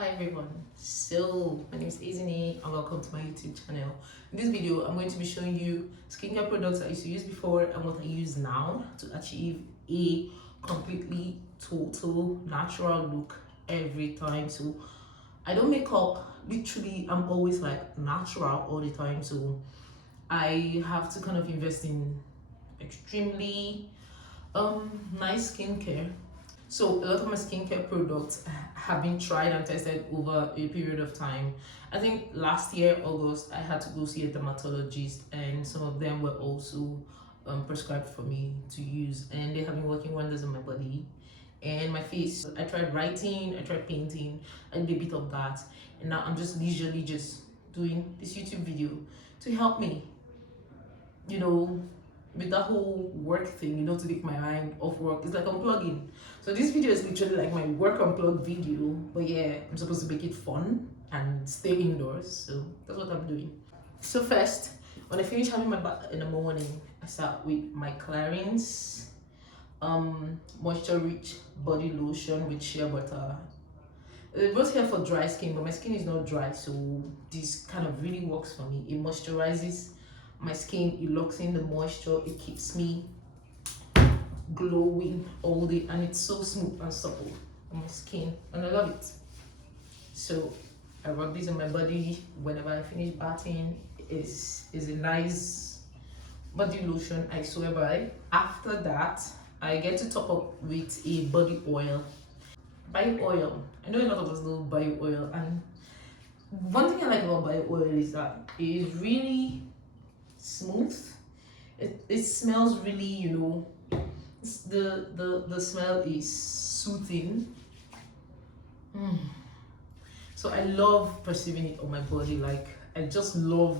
Hi everyone, so my name is Izini and welcome to my YouTube channel. In this video I'm going to be showing you skincare products I used to use before and what I use now to achieve a completely total natural look every time. So I don't make up, literally I'm always like natural all the time, so I have to kind of invest in extremely nice skincare. So a lot of my skincare products have been tried and tested over a period of time. I think last year, August, I had to go see a dermatologist and some of them were also prescribed for me to use, and they have been working wonders on my body and my face. I tried writing, I tried painting, I did a bit of that, and now I'm just leisurely just doing this YouTube video to help me, with that whole work thing, to take my mind off work. It's like unplugging. So this video is literally like my work unplugged video, but yeah, I'm supposed to make it fun and stay indoors, so that's what I'm doing. So first, when I finish having my bath in the morning, I start with my Clarins moisture rich body lotion with shea butter. They're both here for dry skin, but my skin is not dry, so this kind of really works for me. It moisturizes my skin, it locks in the moisture, it keeps me glowing all day, and it's so smooth and supple on my skin, and I love it. So I rub this on my body whenever I finish bathing. Is a nice body lotion I swear by. After that, I get to top up with a body oil. Bio oil, I know a lot of us know bio oil, and one thing I like about bio oil is that it is really smooth. It smells really, the smell is soothing. So I love perceiving it on my body. Like, I just love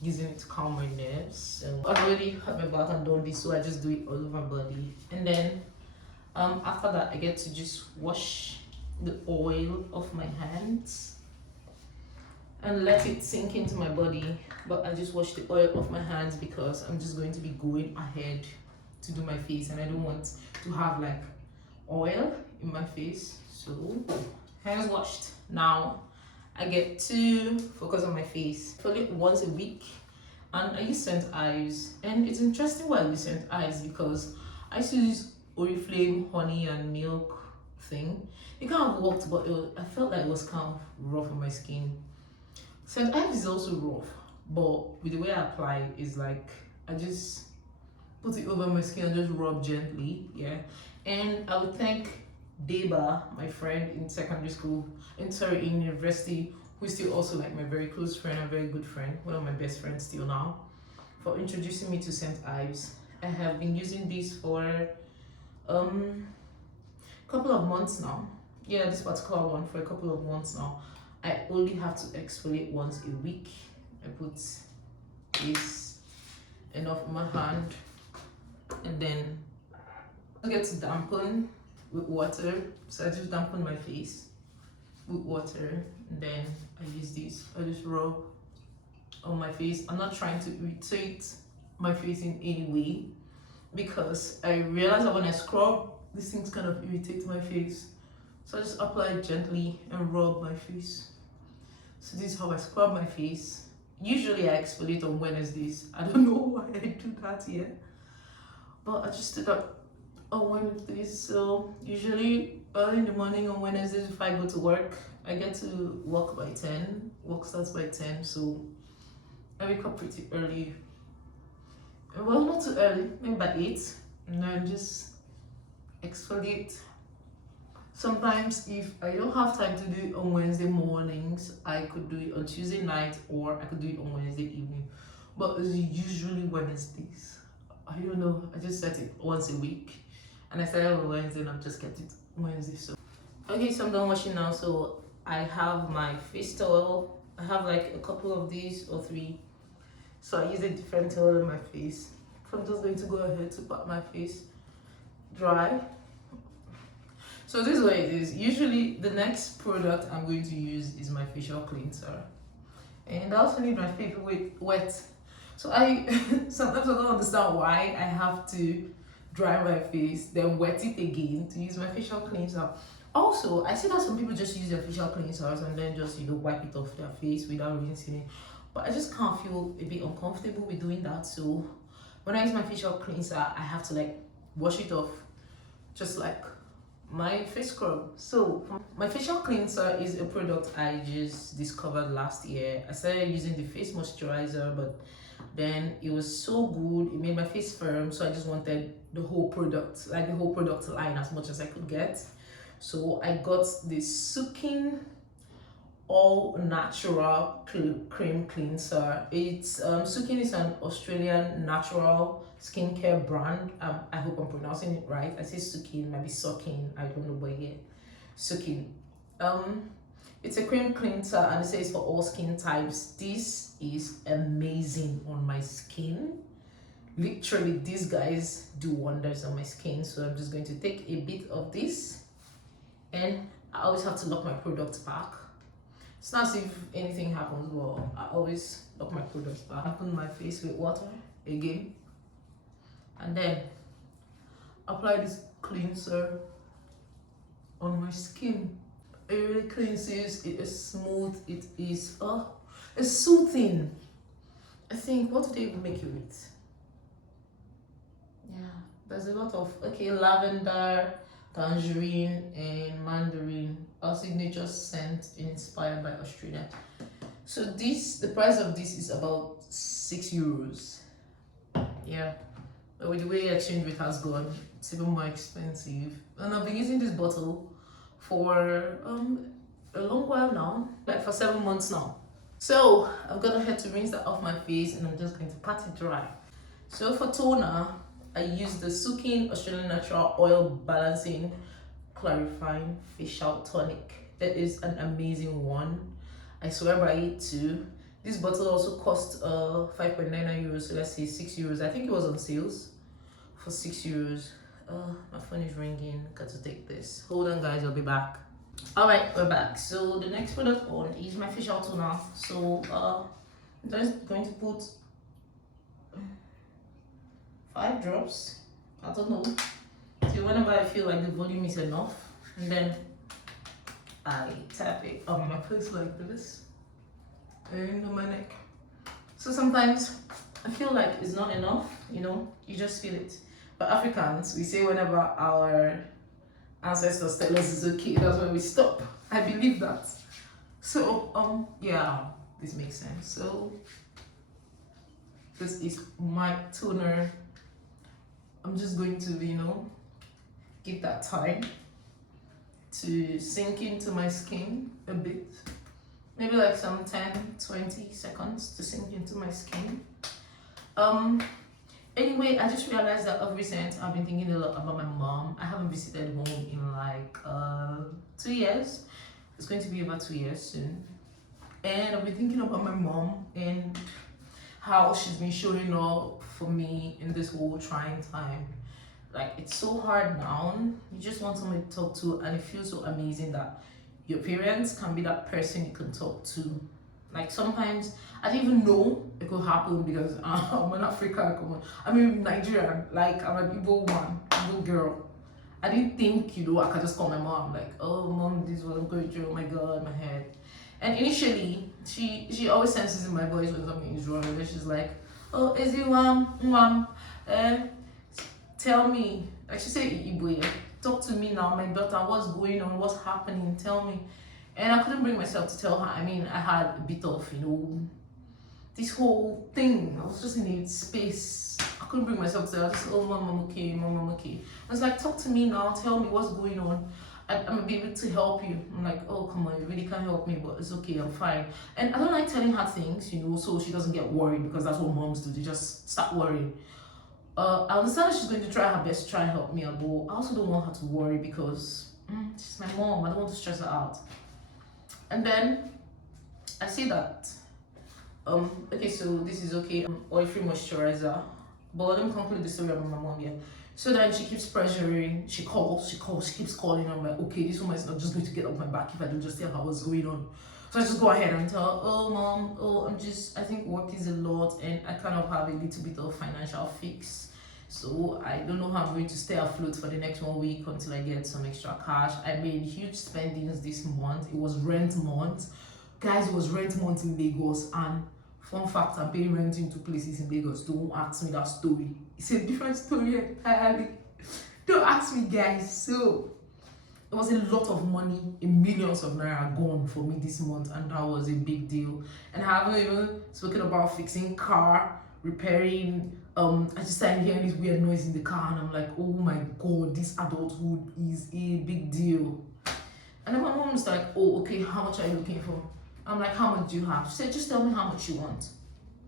using it to calm my nerves. So I've already had my bath and done this, so I just do it all over my body, and then after that I get to just wash the oil off my hands and let it sink into my body. But I just wash the oil off my hands because I'm just going to be going ahead to do my face, and I don't want to have like oil in my face. So hands washed. Now I get to focus on my face. I exfoliate once a week, and I use scent Ives. And it's interesting why I use scent Ives, because I used to use Oriflame honey and milk thing. It kind of worked, but I felt like it was kind of rough on my skin. Scent Ives is also rough, but with the way I apply it is like I just put it over my skin and just rub gently, yeah. And I would thank Deba, my friend in secondary school, in university, who is still also like my very close friend, a very good friend, one of my best friends still now, for introducing me to Scent Ives. I have been using this for a couple of months now. Yeah, this particular one for a couple of months now. I only have to exfoliate once a week. I put this enough on my hand, and then I get to dampen with water. So I just dampen my face with water, and then I use this. I just rub on my face. I'm not trying to irritate my face in any way, because I realize that when I scrub, these things kind of irritate my face. So I just apply it gently and rub my face. So this is how I scrub my face. Usually I exfoliate on Wednesdays. I don't know why I do that yet, but I just did that on Wednesdays. So usually early in the morning on Wednesdays, if I go to work, I get to work by 10. Work starts by 10, so I wake up pretty early. Well, not too early, maybe by 8, and then just exfoliate. Sometimes if I don't have time to do it on Wednesday mornings, I could do it on Tuesday night, or I could do it on Wednesday evening, but it's usually Wednesdays. I don't know, I just set it once a week, and I started on Wednesday and I've just kept it Wednesday. So okay, so I'm done washing now. So I have my face towel. I have like a couple of these or 3, so I use a different towel on my face. So I'm just going to go ahead to pat my face dry. So this is what it is. Usually the next product I'm going to use is my facial cleanser, and I also need my face wet. So I sometimes I don't understand why I have to dry my face then wet it again to use my facial cleanser. Also, I see that some people just use their facial cleansers and then just, wipe it off their face without rinsing it. But I just can't feel a bit uncomfortable with doing that. So when I use my facial cleanser, I have to like wash it off, just like my face scrub. So my facial cleanser is a product I just discovered last year. I started using the face moisturizer, but then it was so good, it made my face firm, so I just wanted the whole product, like the whole product line, as much as I could get. So I got this Sukin all natural cream cleanser. It's Sukin is an Australian natural skincare brand. I hope I'm pronouncing it right. I say Sukin, maybe Sukin, I don't know, but yeah, Sukin. It's a cream cleanser and it says for all skin types. This is amazing on my skin. Literally, these guys do wonders on my skin. So I'm just going to take a bit of this, and I always have to lock my products back. It's not as if anything happens, but I always lock my products back. I put my face with water again, and then apply this cleanser on my skin. It really cleanses, it is smooth, it is it's soothing. I think, what do they even make it with? Yeah, there's a lot of lavender, tangerine, and mandarin. Our signature scent inspired by Australia. So the price of this is about €6. Yeah, but with the way exchange rate has gone, it's even more expensive. And I've been using this bottle for a long while now, like for 7 months now. So I've got ahead to rinse that off my face, and I'm just going to pat it dry. So for toner, I use the Sukin Australian Natural Oil Balancing Clarifying Facial Tonic. That is an amazing one. I swear by it too. This bottle also cost €5.99, so let's say €6. I think it was on sales for €6. My phone is ringing. Got to take this. Hold on, guys. I'll be back. All right, we're back. So the next product on is my facial toner. So I'm just going to put 5 drops. I don't know. So whenever I feel like the volume is enough, and then I tap it on my face like this and on my neck. So sometimes I feel like it's not enough. You just feel it. But Africans, we say whenever our ancestors tell us it's okay, that's when we stop. I believe that. So yeah, this makes sense. So this is my toner. I'm just going to give that time to sink into my skin a bit, maybe like some 10-20 seconds to sink into my skin. Anyway, I just realized that of recent I've been thinking a lot about my mom. I haven't visited home in like 2 years. It's going to be about 2 years soon. And I've been thinking about my mom and how she's been showing up for me in this whole trying time. Like, it's so hard now. You just want someone to talk to, and it feels so amazing that your parents can be that person you can talk to. Like, sometimes I didn't even know it could happen because I'm an African. I'm Nigerian. Like, I'm an Igbo woman, Igbo girl. I didn't think, I could just call my mom. Like, oh, mom, this is what I'm going through. Oh my God, my head. And initially, she always senses in my voice when something is wrong. And then she's like, oh, is it mom? Tell me. Like, she said Igbo, talk to me now, my daughter. What's going on? What's happening? Tell me. And I couldn't bring myself to tell her. I mean, I had a bit of, this whole thing. I was just in a space. I couldn't bring myself to tell her. Just, oh, mom, I'm okay. Mom, I'm okay. I was like, talk to me now. Tell me what's going on. I'm gonna be able to help you. I'm like, oh, come on, you really can't help me, but it's okay, I'm fine. And I don't like telling her things, so she doesn't get worried, because that's what moms do. They just start worrying. I understand that she's going to try her best to try and help me out, but I also don't want her to worry because she's my mom. I don't want to stress her out. And then I see that okay, so this is okay, oil-free moisturizer. But let me conclude the story about my mom here. So then she keeps pressuring, she keeps calling. I'm like, okay, this woman is not just going to get off my back if I don't just tell her what's going on. So I just go ahead and tell her, oh mom, I think work is a lot and I kind of have a little bit of financial fix So I don't know how I'm going to stay afloat for the next 1 week until I get some extra cash. I made huge spendings this month. It was rent month. Guys, it was rent month in Lagos, and fun fact, I'm paying rent in 2 places in Lagos. Don't ask me that story. It's a different story entirely. Don't ask me, guys. So it was a lot of money, millions of naira gone for me this month, and that was a big deal. And I haven't even spoken about fixing car, repairing. I just started hearing this weird noise in the car, and I'm like, oh my god, this adulthood is a big deal. And then my mom was like, oh, okay, how much are you looking for? I'm like, how much do you have? She said, just tell me how much you want.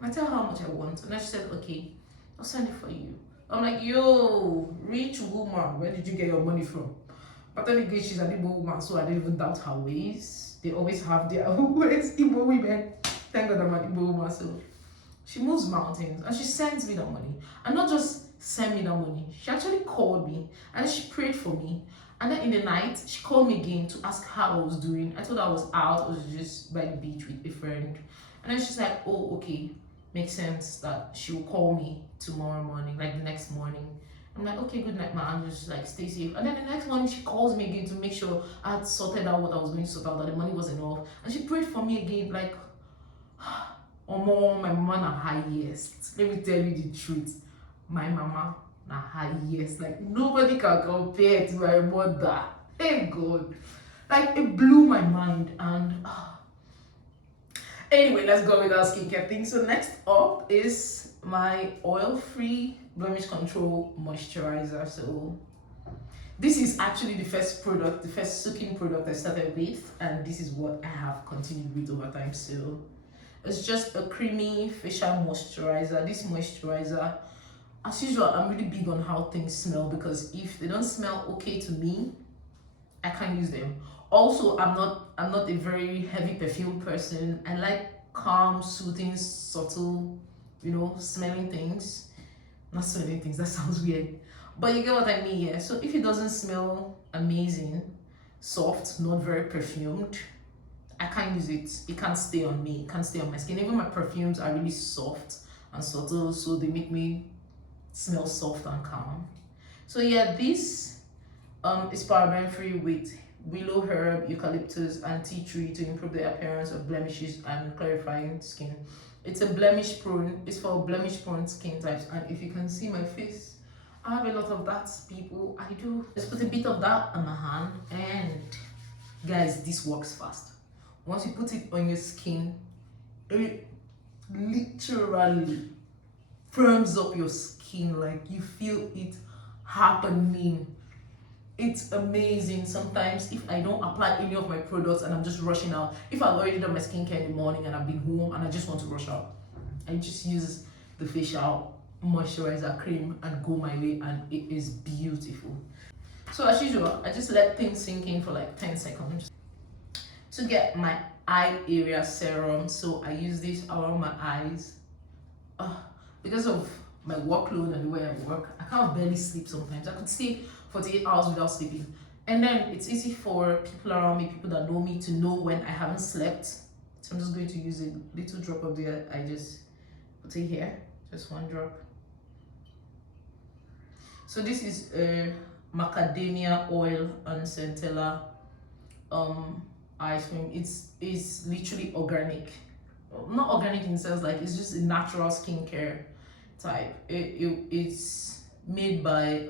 I tell her how much I want, and then she said, okay, I'll send it for you. I'm like, yo, rich woman, where did you get your money from? But then again, she's an Igbo woman, so I don't even doubt her ways. They always have their ways, Igbo women. Thank God I'm an Igbo woman, so she moves mountains and she sends me the money. And not just send me the money, she actually called me and then she prayed for me. And then in the night, she called me again to ask how I was doing. I told her I was out, I was just by the beach with a friend. And then she's like, oh, okay, makes sense that she will call me tomorrow morning, like the next morning. I'm like, okay, good night, man. Just like stay safe. And then the next morning, she calls me again to make sure I had sorted out what I was going to sort out, that the money was enough. And she prayed for me again, like, oh, mom, my mama na highest. Let me tell you the truth. My mama na highest. Like, nobody can compare to my mother. Thank God. Like, it blew my mind. And anyway, let's go with our skincare thing. So next up is my oil-free blemish control moisturizer. So this is actually the first product, the first Sukin product I started with, and this is what I have continued with over time. So it's just a creamy facial moisturizer. This moisturizer, as usual, I'm really big on how things smell, because if they don't smell okay to me, I can't use them. Also, I'm not a very heavy perfume person. I like calm, soothing, subtle, smelling things. Not smelling things, that sounds weird. But you get what I mean, yeah? So if it doesn't smell amazing, soft, not very perfumed, I can't use it. It can't stay on me. It can't stay on my skin. Even my perfumes are really soft and subtle, so they make me smell soft and calm. So yeah, this is paraben free with willow herb, eucalyptus, and tea tree to improve the appearance of blemishes and clarifying skin. It's a blemish prone. It's for blemish prone skin types, and if you can see my face, I have a lot of that, people. I do. Let's put a bit of that on my hand, and guys, this works fast. Once you put it on your skin, it literally firms up your skin. Like, you feel it happening. It's amazing. Sometimes if I don't apply any of my products and I'm just rushing out, if I've already done my skincare in the morning and I've been home and I just want to rush out, I just use the facial moisturizer cream and go my way, and it is beautiful. So as usual, I just let things sink in for like 10 seconds to get my eye area serum. So I use this around my eyes. Because of my workload and the way I work, I can't barely sleep sometimes. I could stay 48 hours without sleeping. And then it's easy for people around me, people that know me, to know when I haven't slept. So I'm just going to use a little drop of the, I just put it here, just one drop. So this is Macademia oil and Centella ice cream. It's literally organic. Not organic in the sense, like, it's just a natural skincare type. It's made by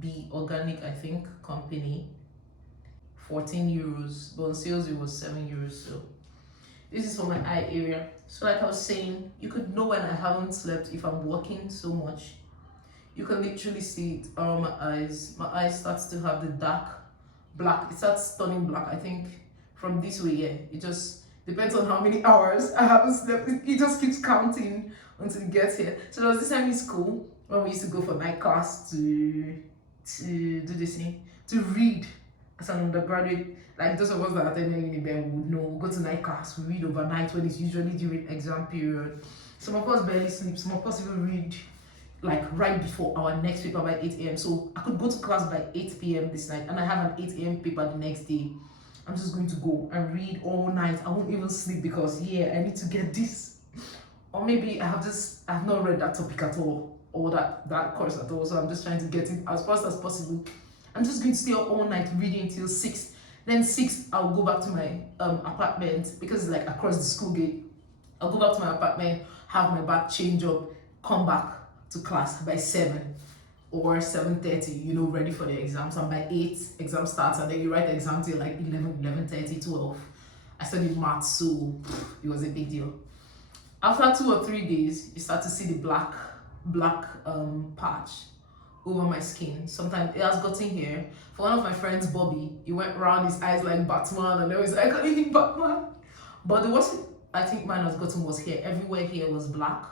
Be Organic, I think, company. 14 euros, but on sales it was 7 euros. So this is for my eye area. So like I was saying, you could know when I haven't slept if I'm working so much. You can literally see it around my eyes. My eyes starts to have the dark black. It starts turning black, I think, from this way. Yeah, it just depends on how many hours I haven't slept. It just keeps counting until it gets here. So there was this time in school when we used to go for night class to do this thing, to read as an undergraduate. Like those of us that attend Uniben would know, we go to night class, we read overnight when it's usually during exam period. Some of us barely sleep, some of us even read like right before our next paper by 8 a.m. So I could go to class by 8 p.m. this night and I have an 8 a.m. paper the next day. I'm just going to go and read all night. I won't even sleep because, yeah, I need to get this. Or maybe I've not read that topic at all. all that course at all. So I'm just trying to get it as fast as possible. I'm just going to stay up all night reading till 6. Then 6, I'll go back to my apartment because it's like across the school gate. I'll go back to my apartment, have my bath, change up, come back to class by 7 or 7:30, you know, ready for the exams. And by 8, exam starts, and then you write the exam till like 11, 11:30, 12. I studied maths, so it was a big deal. After 2 or 3 days, you start to see the black patch over my skin. Sometimes it has gotten here. For one of my friends, Bobby, he went around his eyes like Batman, and I was like, I can't even Batman. But the worst I think mine has gotten was here. Everywhere here was black.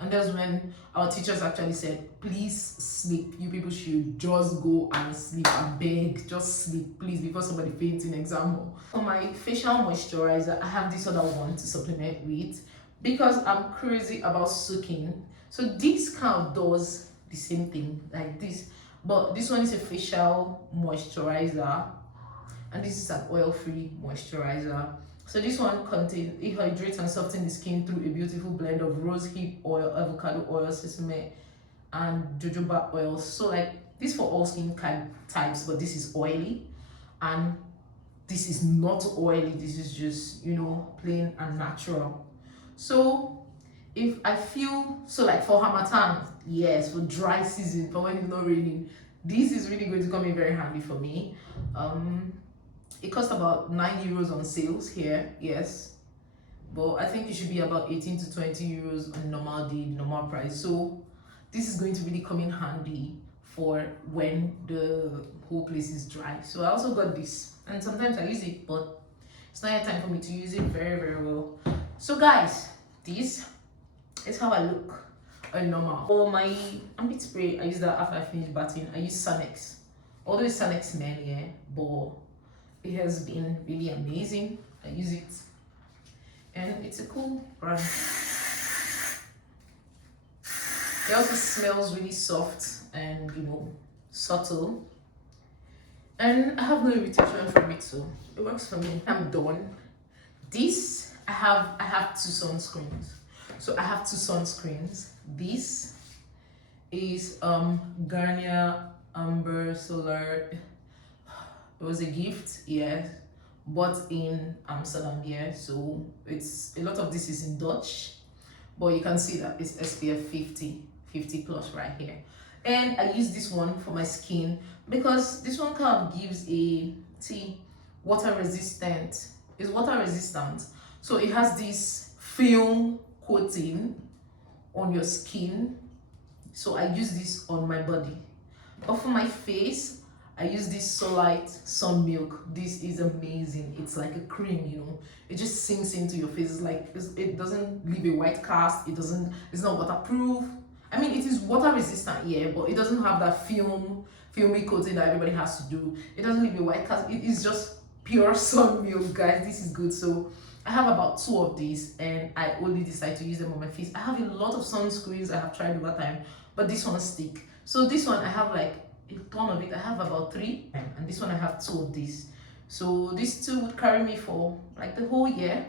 And that's when our teachers actually said, please sleep. You people should just go and sleep. I beg, just sleep, please, before somebody faints in exam hall. For my facial moisturizer, I have this other one to supplement with because I'm crazy about Sukin. So this kind of does the same thing like this, but this one is a facial moisturizer and this is an oil-free moisturizer. So this one contains, it hydrates and softens the skin through a beautiful blend of rosehip oil, avocado oil, sesame and jojoba oil. So like this for all skin types, but this is oily and this is not oily. This is just, you know, plain and natural. So if I feel, so like for Harmattan, yes, for dry season, for when it's not raining, this is really going to come in very handy for me. It costs about €9 on sales here, yes, but I think it should be about 18 to 20 euros on normal day, normal price. So this is going to really come in handy for when the whole place is dry. So I also got this, and sometimes I use it, but it's not yet time for me to use it very, very well. So guys, this is how I look on normal. For my ambient spray, I use that after I finish bathing. I use Sanex. Although it's Sanex Men, yeah, but it has been really amazing. I use it and it's a cool brand. It also smells really soft and, you know, subtle, and I have no irritation from it, so it works for me. I'm done. This I have 2 sunscreens. So I have 2 sunscreens. This is Garnier Ambre Solaire. It was a gift, yeah, bought in Amsterdam, yeah. So it's a lot of this is in Dutch, but you can see that it's SPF 50 plus right here. And I use this one for my skin because this one kind of gives a water resistant. It's water resistant, so it has this film coating on your skin. So I use this on my body, but for my face I use this Solait Sunmilk. This is amazing. It's like a cream, you know. It just sinks into your face. It's like it doesn't leave a white cast. It's not waterproof. I mean, it is water resistant, yeah, but it doesn't have that filmy coating that everybody has to do. It doesn't leave a white cast. It is just pure Sunmilk, guys. This is good. So I have about 2 of these, and I only decide to use them on my face. I have a lot of sunscreens I have tried over time, but this one stick. So this one I have like a ton of it. I have about 3, and this one I have 2 of these. So these 2 would carry me for like the whole year.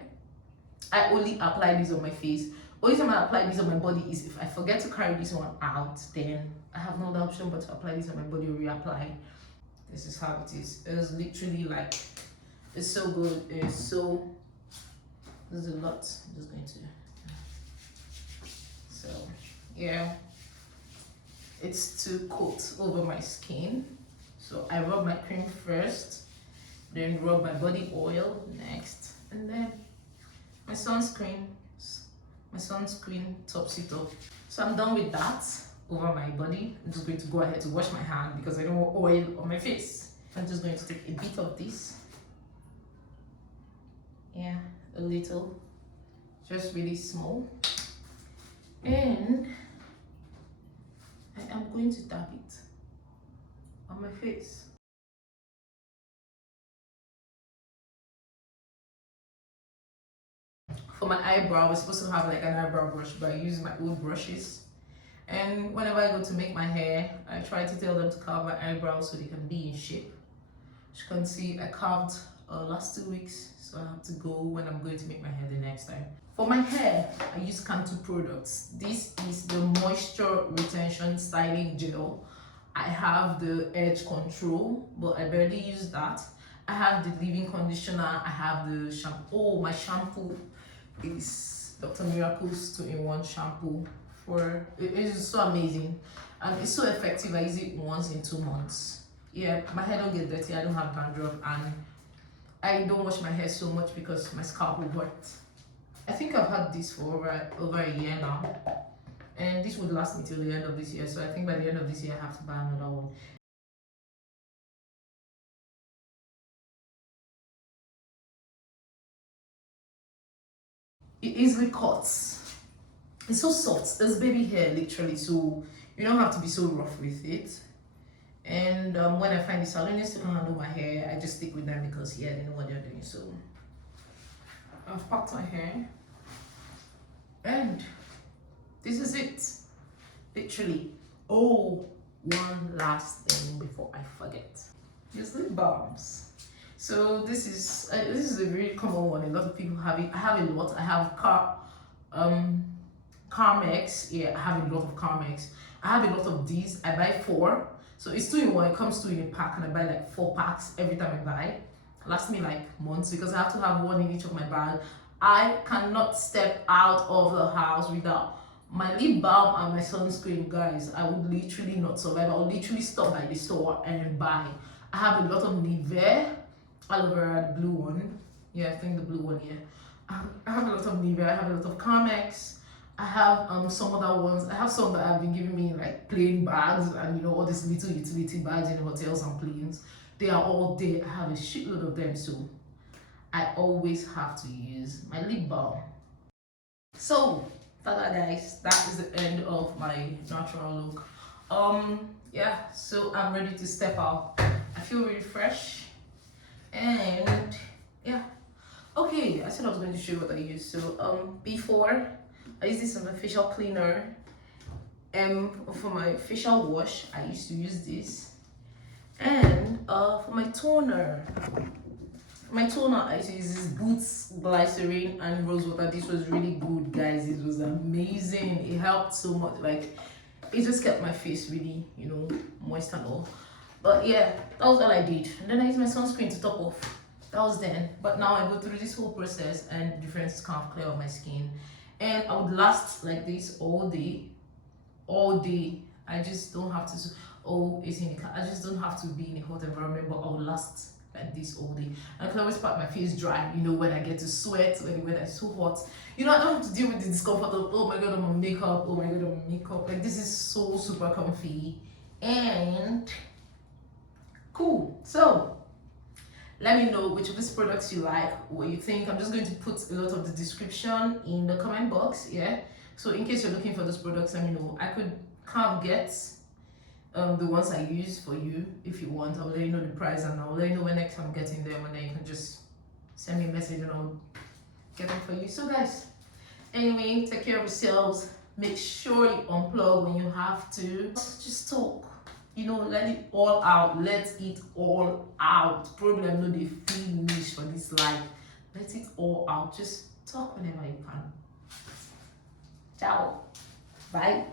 I only apply these on my face. Only time I apply these on my body is if I forget to carry this one out, then I have no other option but to apply this on my body or reapply. This is how it is. It's literally like, it's so good. It's so, there's a lot. I'm just going to, so yeah, it's to coat over my skin. So I rub my cream first, then rub my body oil next, and then my sunscreen. My sunscreen tops it up. So I'm done with that over my body. I'm just going to go ahead to wash my hand because I don't want oil on my face. I'm just going to take a bit of this. Yeah, a little, just really small. And I am going to dab it on my face. For my eyebrow, I was supposed to have like an eyebrow brush, but I use my old brushes. And whenever I go to make my hair, I try to tell them to carve my eyebrows so they can be in shape. As you can see, I carved last 2 weeks, so I have to go when I'm going to make my hair the next time. For my hair, I use Cantu products. This is the moisture retention styling gel. I have the edge control, but I barely use that. I have the leave-in conditioner. I have the shampoo. Oh, my shampoo is Dr. Miracle's 2-in-1 shampoo. It is so amazing and it's so effective. I use it once in 2 months. Yeah, my hair don't get dirty. I don't have dandruff and I don't wash my hair so much because my scalp will hurt. I think I've had this for over a year now, and this would last me till the end of this year. So I think by the end of this year I have to buy another one. It easily cuts. It's so soft. It's baby hair literally, so you don't have to be so rough with it. And when I find the salonists who can handle my hair, I just stick with them because yeah, they know what they're doing. So I've packed my hair, and this is it. Literally. Oh, one last thing before I forget. Just lip balms. So this is a very common one. A lot of people have it. I have a lot. I have Carmex. Yeah, I have a lot of Carmex. I have a lot of these. I buy 4. So it's 2-in-1. It comes 2 in a pack, and I buy like 4 packs every time I buy. It lasts me like months because I have to have one in each of my bags. I cannot step out of the house without my lip balm and my sunscreen, guys. I would literally not survive. I would literally stop by the store and buy. I have a lot of Nivea, aloe vera, the blue one. Yeah, I think the blue one. Yeah, I have a lot of Nivea. I have a lot of Carmex. I have some other ones. I have some that have been giving me like plain bags, and you know, all these little utility bags in hotels and planes. They are all there. I have a shitload of them, so I always have to use my lip balm. So tada guys, that is the end of my natural look. Yeah, so I'm ready to step out. I feel really fresh, and yeah. Okay, I said I was going to show you what I use. So before I use this as my facial cleaner. For my facial wash, I used to use this. And for my toner, I used to use this Boots glycerin and rose water. This was really good, guys. It was amazing. It helped so much. Like, it just kept my face really, you know, moist and all. But yeah, that was all I did. And then I used my sunscreen to top off. That was then. But now I go through this whole process, and the difference is kind of clear on my skin. And I would last like this all day. I just don't have to. Oh, it's in the car. I just don't have to be in a hot environment, but I will last like this all day. I can always pack my face dry, you know, when I get to sweat, when the weather is so hot. You know, I don't have to deal with the discomfort of, oh my god, I'm on makeup, oh my god, I'm on makeup. Like, this is so super comfy and cool. So let me know which of these products you like, what you think. I'm just going to put a lot of the description in the comment box, yeah? So in case you're looking for those products, let me know. I could kind of get the ones I use for you if you want. I'll let you know the price, and I'll let you know when next I'm getting them, and then you can just send me a message and I'll get them for you. So guys, anyway, take care of yourselves. Make sure you unplug when you have to. Just talk. You know, let it all out. Let it all out. Problem no dey finish for this life. Let it all out. Just talk whenever you can. Ciao. Bye.